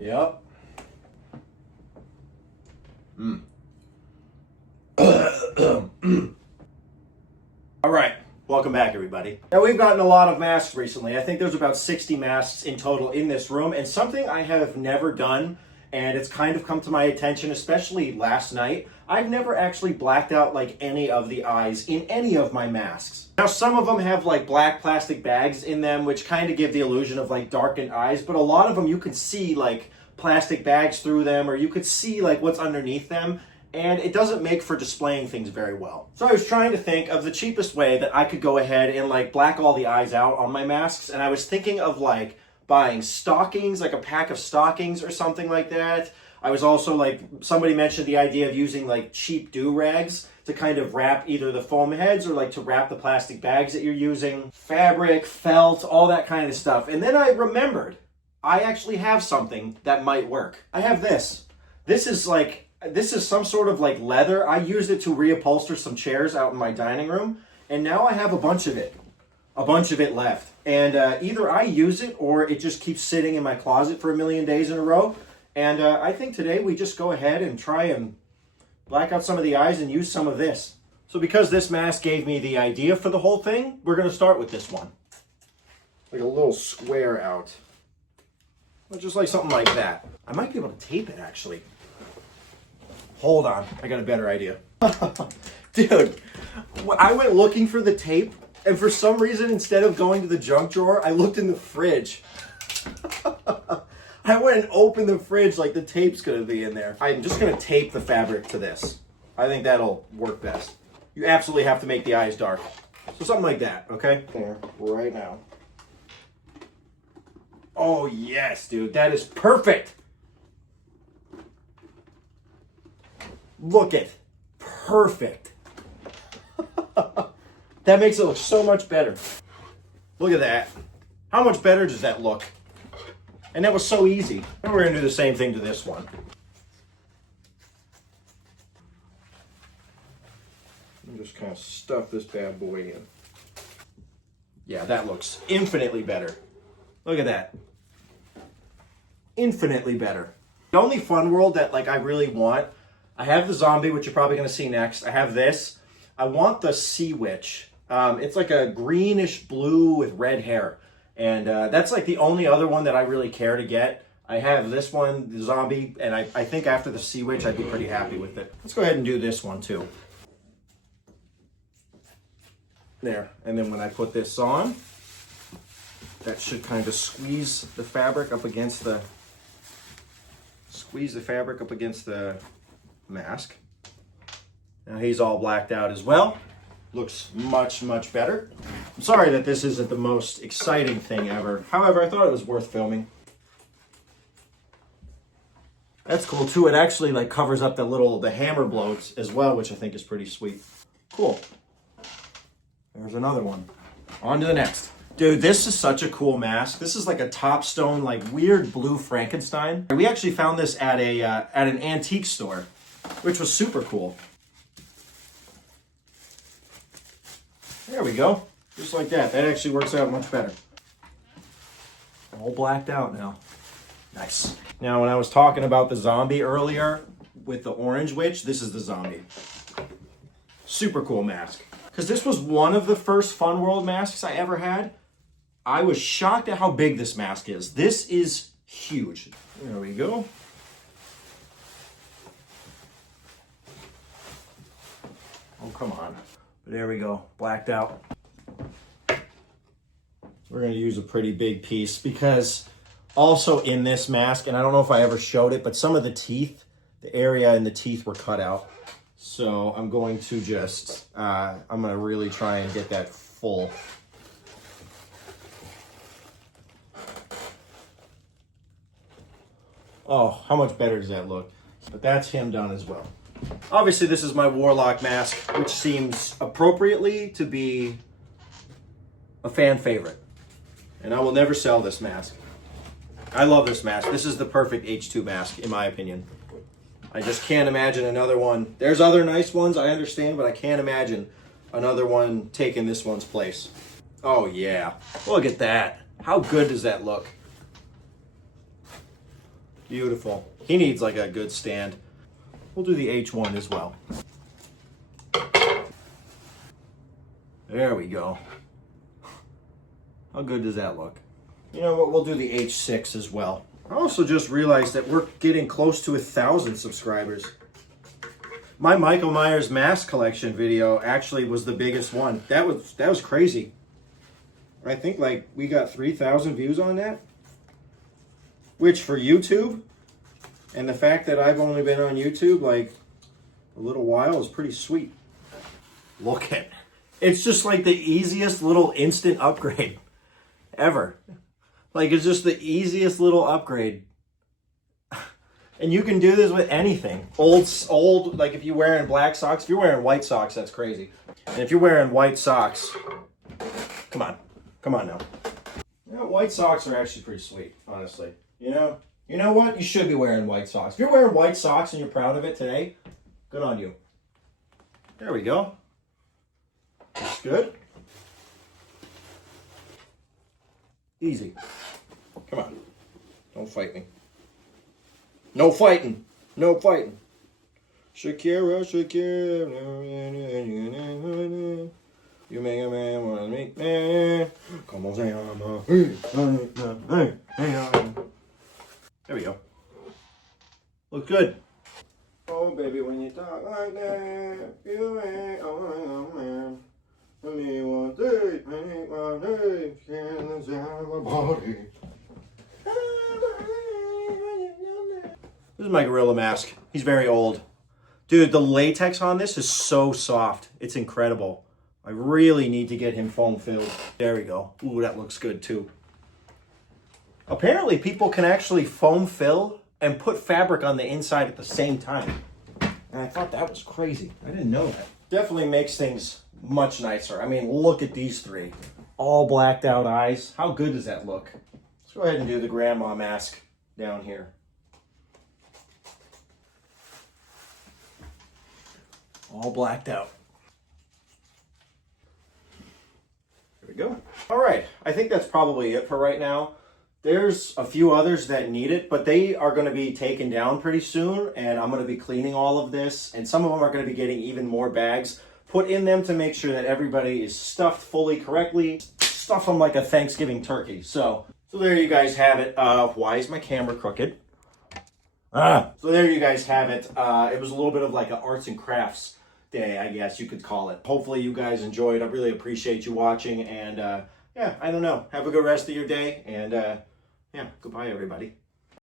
Yep. All right, welcome back, everybody. Now, we've gotten a lot of masks recently. I think there's about 60 masks in total in this room, and something I have never done, and it's kind of come to my attention, especially last night, I've never actually blacked out like any of the eyes in any of my masks. Now, some of them have like black plastic bags in them, which kind of give the illusion of like darkened eyes, but a lot of them you can see like plastic bags through them, or you could see like what's underneath them, and it doesn't make for displaying things very well. So I was trying to think of the cheapest way that I could go ahead and like black all the eyes out on my masks, and I was thinking of like buying stockings, like a pack of stockings or something like that. I was also like, somebody mentioned the idea of using like cheap do-rags to kind of wrap either the foam heads or like to wrap the plastic bags that you're using. Fabric, felt, all that kind of stuff. And then I remembered, I actually have something that might work. I have this. This is some sort of like leather. I used it to reupholster some chairs out in my dining room, and now I have a bunch of it left. And either I use it or it just keeps sitting in my closet for a million days in a row. And I think today we just go ahead and try and black out some of the eyes and use some of this. So because this mask gave me the idea for the whole thing, we're going to start with this one. Like a little square out. Just like something like that. I might be able to tape it, actually. Hold on, I got a better idea. Dude, I went looking for the tape, and for some reason, instead of going to the junk drawer, I looked in the fridge. I went and opened the fridge like the tape's gonna be in there. I'm just gonna tape the fabric to this. I think that'll work best. You absolutely have to make the eyes dark. So something like that, okay? There, right now. Oh yes, dude, that is perfect. Look it, perfect. That makes it look so much better. Look at that. How much better does that look? And that was so easy. And we're gonna do the same thing to this one. And just kind of stuff this bad boy in. Yeah, that looks infinitely better. Look at that. Infinitely better. The only Fun World that like I really want, I have the zombie, which you're probably going to see next. I have this. I want the sea witch. It's like a greenish blue with red hair. And that's like the only other one that I really care to get. I have this one, the zombie, and I think after the sea witch, I'd be pretty happy with it. Let's go ahead and do this one too. There. And then when I put this on, that should kind of squeeze the fabric up against the mask. Now he's all blacked out as well. Looks much, much better. I'm sorry that this isn't the most exciting thing ever. However, I thought it was worth filming. That's cool too. It actually like covers up the hammer blows as well, which I think is pretty sweet. Cool. There's another one. On to the next. Dude, this is such a cool mask. This is like a Topstone, like weird blue Frankenstein. We actually found this at an antique store, which was super cool. There we go. Just like that. That actually works out much better. All blacked out now. Nice. Now, when I was talking about the zombie earlier with the orange witch, this is the zombie. Super cool mask. Because this was one of the first Fun World masks I ever had. I was shocked at how big this mask is. This is huge. There we go. Oh, come on. But there we go, blacked out. We're gonna use a pretty big piece because also in this mask, and I don't know if I ever showed it, but some of the teeth, the area in the teeth were cut out. So I'm going to just, I'm gonna really try and get that full. Oh, how much better does that look? But that's him done as well. Obviously, this is my Warlock mask, which seems appropriately to be a fan favorite. And I will never sell this mask. I love this mask. This is the perfect H2 mask, in my opinion. I just can't imagine another one. There's other nice ones, I understand, but I can't imagine another one taking this one's place. Oh, yeah. Look at that. How good does that look? Beautiful. He needs like a good stand. We'll do the H1 as well. There we go. How good does that look? You know what, we'll do the H6 as well. I also just realized that we're getting close to 1,000 subscribers. My Michael Myers mask collection video actually was the biggest one. That was crazy. I think like we got 3,000 views on that. Which for YouTube, and the fact that I've only been on YouTube like a little while is pretty sweet. Look at it. It's just like the easiest little instant upgrade ever. Like it's just the easiest little upgrade. And you can do this with anything. Old, like if you're wearing black socks, if you're wearing white socks, that's crazy. And if you're wearing white socks, come on now. You know, white socks are actually pretty sweet, honestly. You know what? You should be wearing white socks. If you're wearing white socks and you're proud of it today, good on you. There we go. That's good. Easy. Come on. Don't fight me. No fighting. No fighting. Shakira, Shakira. You make a man wanna make man. Come on, say there we go. Looks good. Oh, baby, when you talk like that, you ain't oh man. Let me one day, make my day, can sound my body. This is my gorilla mask. He's very old. Dude, the latex on this is so soft. It's incredible. I really need to get him foam filled. There we go. Ooh, that looks good too. Apparently people can actually foam fill and put fabric on the inside at the same time. And I thought that was crazy. I didn't know that. Definitely makes things much nicer. I mean, look at these three. All blacked out eyes. How good does that look? Let's go ahead and do the grandma mask down here. All blacked out. There we go. All right, I think that's probably it for right now. There's a few others that need it, but they are going to be taken down pretty soon, and I'm going to be cleaning all of this, and some of them are going to be getting even more bags put in them to make sure that everybody is stuffed fully correctly. Stuff them like a Thanksgiving turkey. So there you guys have it. Why is my camera crooked? So there you guys have it. It was a little bit of like an arts and crafts day, I guess you could call it. Hopefully you guys enjoyed. I really appreciate you watching, and yeah, I don't know. Have a good rest of your day, and yeah, goodbye everybody.